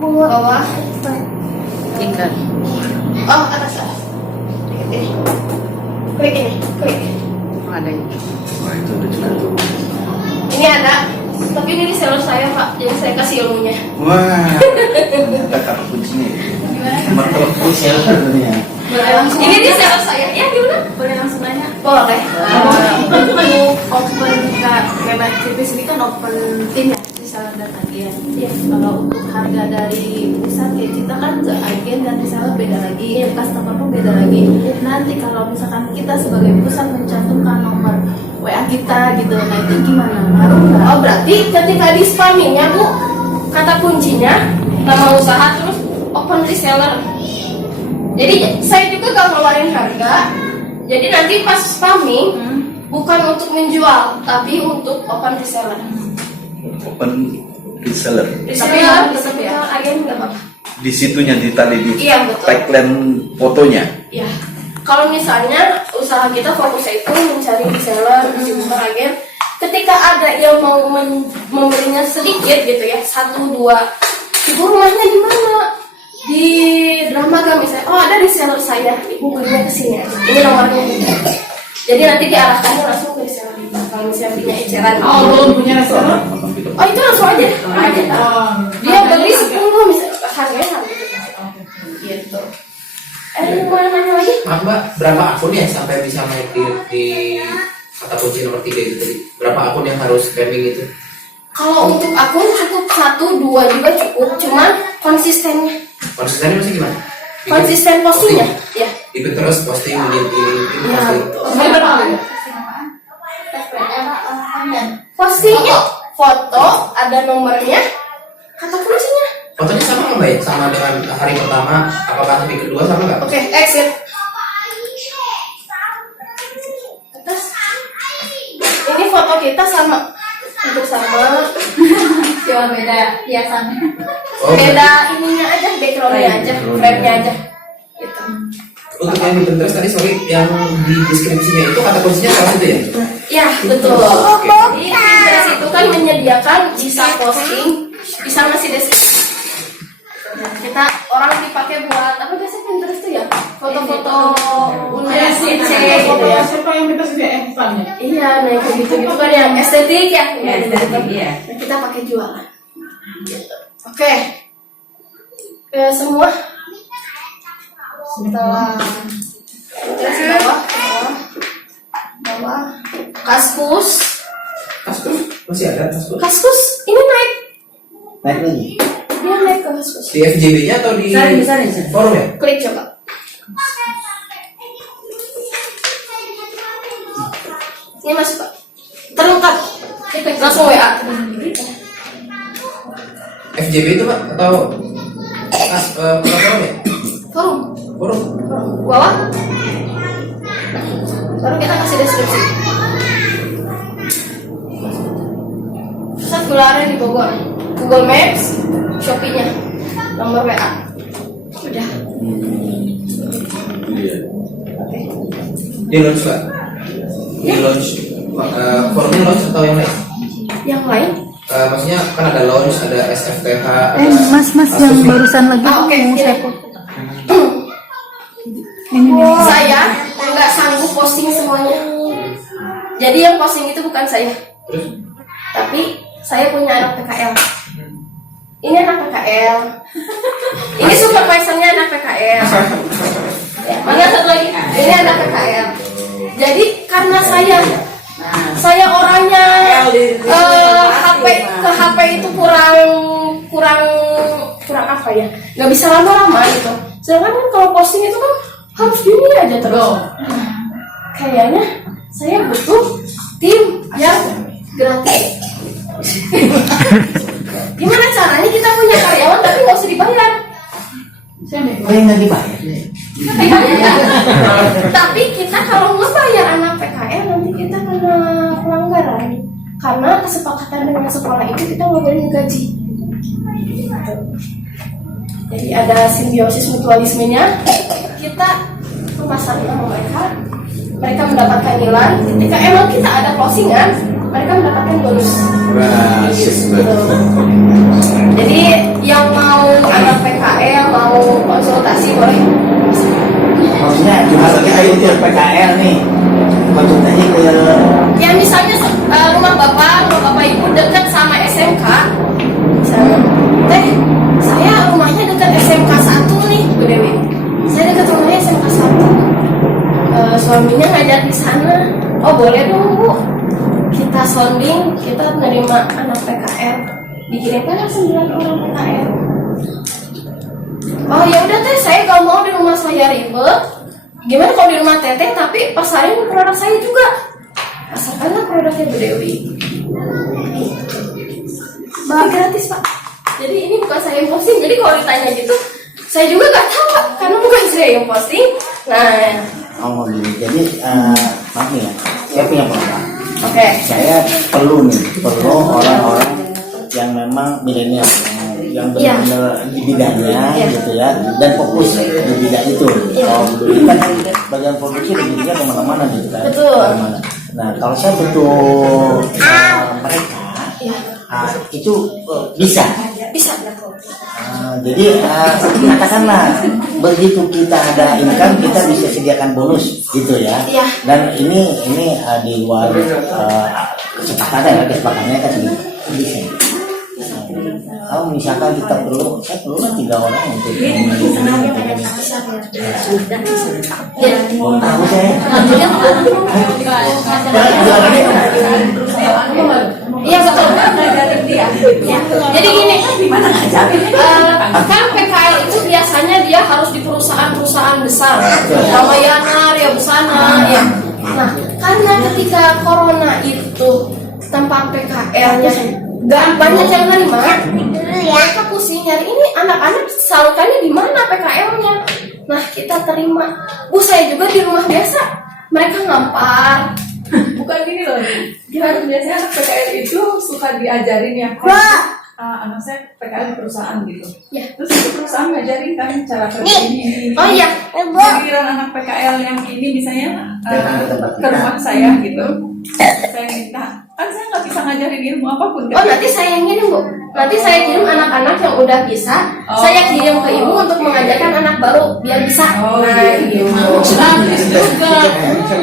bawah, Tinggal. oh atas. Klik ini, klik. Ada ini. Wah, itu udah juga tuh. Ini ada, tapi ini reseller saya Pak, jadi saya kasih ilmunya. Wah, ada kata kuncinya. Nomor telepon siapa ya? Boleh langsung. Ini reseller saya, ya gimana? Boleh langsung nanya. Boleh. Untuk open kayak CPS ini kan open tim ya, reseller dan agen. Iya. Kalau untuk harga dari pusat kayak kita kan ke agen dan reseller beda lagi, customer pun beda lagi. Nanti kalau misalkan kita sebagai pusat mencantumkan nomor WA kita gitu, nah itu gimana? Ngaruh nggak? Oh berarti ketika di spammingnya Bu, kata kuncinya nama usaha terus open reseller. Jadi saya juga gak ngeluarin harga. Jadi nanti pas spamming bukan untuk menjual, tapi untuk open reseller. Open reseller. Reseller tetap ya. agen nggak apa-apa. Di situnya di tadi di Iya, betul. tagline fotonya. Ya, kalau misalnya usaha kita fokusnya itu mencari reseller, distributor, agen. Ketika ada yang mau membelinya sedikit gitu ya, 1, 2, ibu rumahnya di mana? Di Dramaga misalnya. Oh ada reseller saya, ibu belinya ke sini aja. Ini nomornya. Jadi nanti diarahkannya langsung ke reseller kita. Kalau misalnya punya eceran. Oh, belum punya reseller? Oh itu langsung aja. Dia beli 10 misalnya, harganya harga gitu. Mau nanya lagi? Maaf Mbak, berapa akun ya sampai bisa naik di kata kunci nomor 3 itu tadi? Berapa akun yang harus spamming itu? Kalau untuk akun cukup 1, 2 juga cukup. Cuman konsistennya. Konsistennya masih gimana? Konsisten postingnya, ya. Di Pinterest posting, di LinkedIn posting. Postingnya foto, ada nomornya, kata kuncinya. Fotonya sama nggak Mbak ya? Sama dengan hari pertama, apakah hari kedua sama nggak? Oke, exit. Terus ini foto kita sama, untuk sama, Cuma beda hiasannya. Oh, beda ininya aja, backgroundnya aja, frame-nya aja. Gitu. untuk yang di Pinterest tadi, sorry, yang di deskripsinya itu kata kuncinya salah itu ya? Ya, betul. Oke. Jadi Pinterest itu kan menyediakan bisa posting, bisa ngasih deskripsi. Kita orang dipakai buat apa biasanya Pinterest tuh ya? Foto-foto Iya, gitu ya. siapa yang kita sudah iklannya? Iya, nah kayak gitu-gitu kan yang estetik ya. Ya, estetik, iya. Nah, kita pakai jualan. Gitu. Oke. Semua setelah terus bawah kaskus Kaskus masih ada kaskus? kaskus ini naik Naik lagi. dia naik ke kaskus. Di FJB-nya atau di forum ya? Klik coba. Ini masuk Pak. Terlengkap. Klik langsung WA. FJB itu Pak atau forum ya? Forum. Forum. Bawah. Baru kita kasih deskripsi. Pusat gelaran di Bogor. Google Maps, Shopee-nya, nomor WA. Udah. Iya. Di launch Pak? Di launch forumnya launch atau yang lain? Yang lain? Maksudnya kan ada launch, ada SFTH, ada Mas Asus yang nih. barusan lagi Oke. mau saya Saya nggak sanggup posting semuanya. Jadi yang posting itu bukan saya, Terus? tapi saya punya anak PKL. Ini anak PKL. Ini supervisornya anak PKL. Ya, mana satu lagi? Ini anak PKL. Jadi karena saya orangnya HP itu kurang apa ya? Nggak bisa lama-lama gitu. Sedangkan kan kalau posting itu kan harus gini aja terus. Kayaknya saya butuh tim yang gratis. Gimana caranya kita punya karyawan tapi nggak usah dibayar? Nggak dibayar. Tapi kita kalau ngebayar anak PKL nanti kita kena pelanggaran karena kesepakatan dengan sekolah itu kita nggak boleh gaji. Jadi ada simbiosis mutualismenya. Kita memasarkan sama mereka mendapatkan nilai. Ketika emang kita ada closingan, mereka mendapatkan bonus. Wah, Gitu. Jadi yang mau itu PKL nih, konsultasi ke Ya misalnya rumah bapak ibu dekat sama SMK, misalnya, teh saya rumahnya dekat SMK 1 nih Bu Dewi, saya dekat rumahnya SMK 1, suaminya ngajar di sana, oh boleh dong Bu, kita sounding, kita menerima anak PKL, dikirimkan 9 orang PKL. Oh ya udah teh, saya gak mau di rumah saya ribet. Gimana kalau di rumah teteh tapi pasarin produk saya juga? Pasarkanlah produknya Bu Dewi. Bah, gratis Pak. Jadi ini bukan saya yang posting. Jadi kalau ditanya gitu, saya juga gak tahu Pak, karena bukan saya yang posting. Nah, gini. Jadi maaf nih ya, saya punya program. oke. Saya perlu orang-orang yang memang milenial, yang benar-benar di bidangnya gitu ya, dan fokus di bidang itu. Kalau dulu kan bagian produksi lebih kemana-mana gitu kan. Betul. Kemana. Nah kalau saya butuh mereka, itu bisa. Jadi katakanlah begitu kita ada income, kita bisa sediakan bonus gitu ya. Dan ini di luar kesepakatan kan bisa. Kalau misalkan kita saya perlu 3 orang untuk tahu saya. Iya betul. Jadi gini, kan PKL itu biasanya dia harus di perusahaan-perusahaan besar, Ramayana, Ria Busana, ya. Nah, karena ketika corona itu tempat PKL-nya gak banyak yang nerima, mereka pusing nyari ini anak-anak salurkannya di mana PKL-nya. Nah kita terima. Bu saya juga di rumah biasa, mereka ngampar. Bukan gini loh, biasanya anak PKL itu suka diajarin ya. Anak saya PKL di perusahaan gitu. Ya. Terus itu perusahaan ngajarin kan cara kerja ini. Oh iya. Giliran anak PKL yang ini misalnya ke rumah saya gitu, saya minta, kan saya nggak bisa ngajarin ilmu apapun. Oh nanti saya yang kirim Bu. Nanti saya kirim anak-anak yang udah bisa, saya kirim ke ibu untuk mengajarkan anak baru biar bisa. Nah gitu.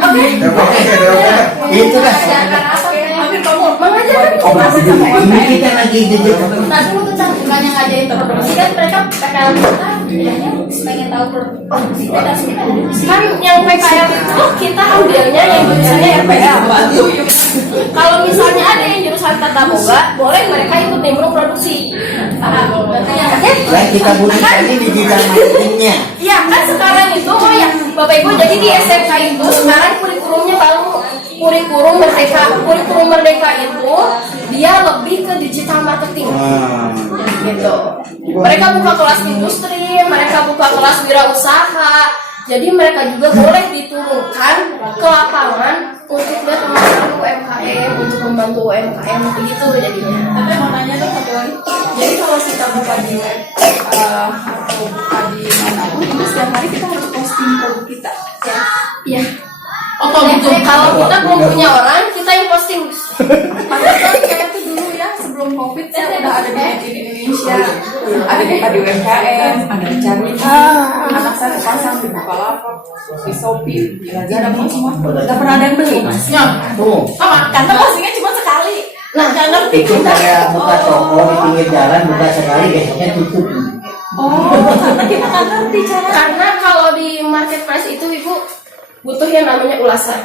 Oke. Itu kan. Mengajarkan Ini kita lagi jujur. Nah dulu kita bukannya ngajarin produksi kan mereka PKL kita pengen tahu produksi kan yang PKL itu kita ambilnya yang jurusannya RPL. Kalau misalnya ada yang jurusan tata boga, boleh mereka ikut nimbrung produksi. Nah, kita butuhkan ini digital marketingnya. Iya kan sekarang itu ya Bapak Ibu, jadi di SMK itu sekarang kurikulumnya baru kurikulum merdeka itu dia lebih ke digital marketing gitu. Mereka buka kelas industri, mereka buka kelas wirausaha, jadi mereka juga boleh diturunkan ke lapangan untuk lihat UMKM, untuk membantu UMKM begitu jadinya. Tapi mau nanya dong satu lagi, jadi kalau kita buka di web atau buka di manapun itu setiap hari kita harus posting produk kita ya? Iya. Kalau kita belum punya orang, kita yang posting. Padahal kan kayak itu dulu ya, sebelum COVID saya udah ada di Made in Indonesia, ada di UMKM, ada di Carita, anak saya pasang di Bukalapak, di Shopee, di Lazada, semua nggak pernah ada yang beli. Karena postingnya cuma sekali. Nah, nggak ngerti Itu kayak buka toko di pinggir jalan, buka sekali besoknya tutup. karena kita nggak ngerti cara. Karena kalau di marketplace itu Ibu butuh yang namanya ulasan,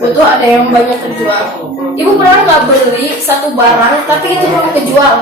butuh ada yang banyak terjual. Ibu pernah nggak beli satu barang tapi itu belum kejual?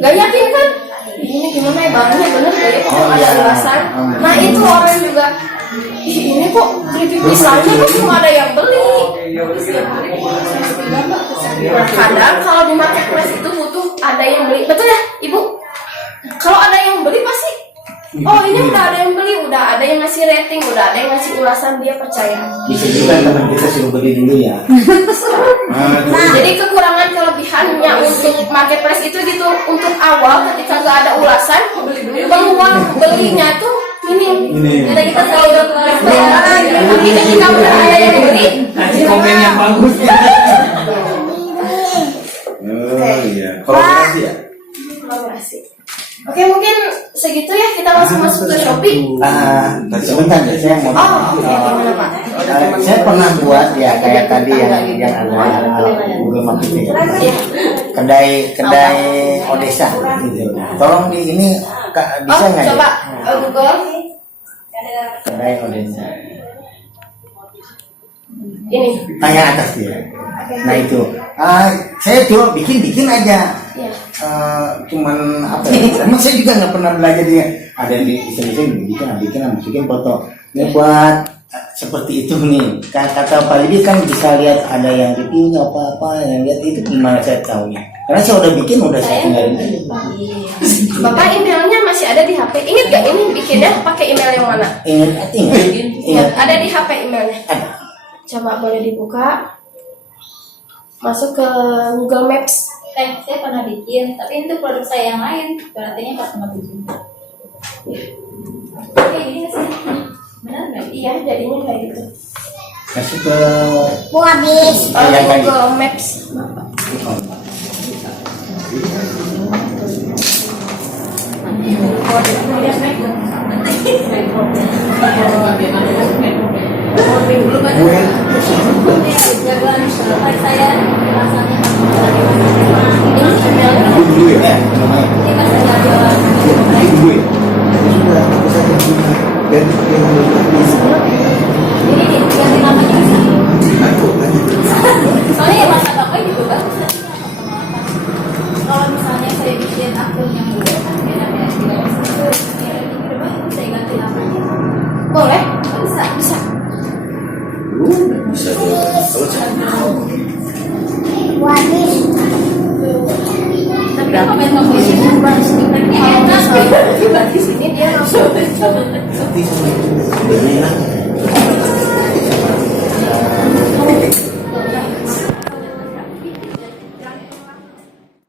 Gak yakin kan? Ini gimana ya barangnya bener gak ya? Kok ada ulasan? Nah itu orang juga, ini kok pisannya kok cuma ada yang beli. Nah kadang kalau di marketplace itu butuh ada yang beli, betul ya Ibu? Kalau ada yang beli pasti oh ini udah ada yang beli, udah ada yang ngasih rating, udah ada yang ngasih ulasan, dia percaya. Bisa juga teman kita suruh beli dulu ya. Nah, jadi kekurangan kelebihannya untuk marketplace itu gitu, untuk awal ketika nggak ada ulasan, peluang belinya tuh minim. Kita selalu tapi ketika udah ada yang beli, Kasih komen yang bagus ya. Oh iya. Kolaborasi ya. kolaborasi. Oke, mungkin segitu ya, kita langsung masuk ke Shopee. Sebentar deh, saya mau. Oke, gimana Pak? Saya pernah buat ya kayak tadi yang ada Google Maps itu ya. kedai Odessa gitu. Tolong di ini Kak, bisa nggak? Coba Google Kedai Odessa. ini. Yang atas dia. Nah itu. Saya coba bikin aja. Ya. Cuman apa ya? Emang saya juga nggak pernah belajar dia. Ada di iseng-iseng bikin foto. Ini buat seperti itu nih. Kata Pak Yudi kan bisa lihat ada yang review apa yang lihat itu gimana saya tahunya. Karena saya udah bikin saya tinggalin aja. Bapak emailnya masih ada di HP. Ingat gak ini bikinnya pakai email yang mana? Ingat. Ada di HP emailnya. Ada. Coba boleh dibuka. Masuk ke Google Maps. Saya pernah bikin, tapi itu produk saya yang lain. Berarti customer bikin. Oke, ini nggak sih? Benar nggak? Iya, jadinya kayak gitu. Masuk ke Yang Google Maps. Jagoan saya rasanya dulu ya. ini pas ada jualan. Ini ganti namanya bisa. Soalnya ya masa pakai juga bagus. Kalau misalnya saya bikin akun yang beda-beda tidak usah. Ya, bisa ganti namanya. Boleh? Bisa. Tapi kan komen-komen ini harus di-print-nya enak. Di sini dia langsung. Enak.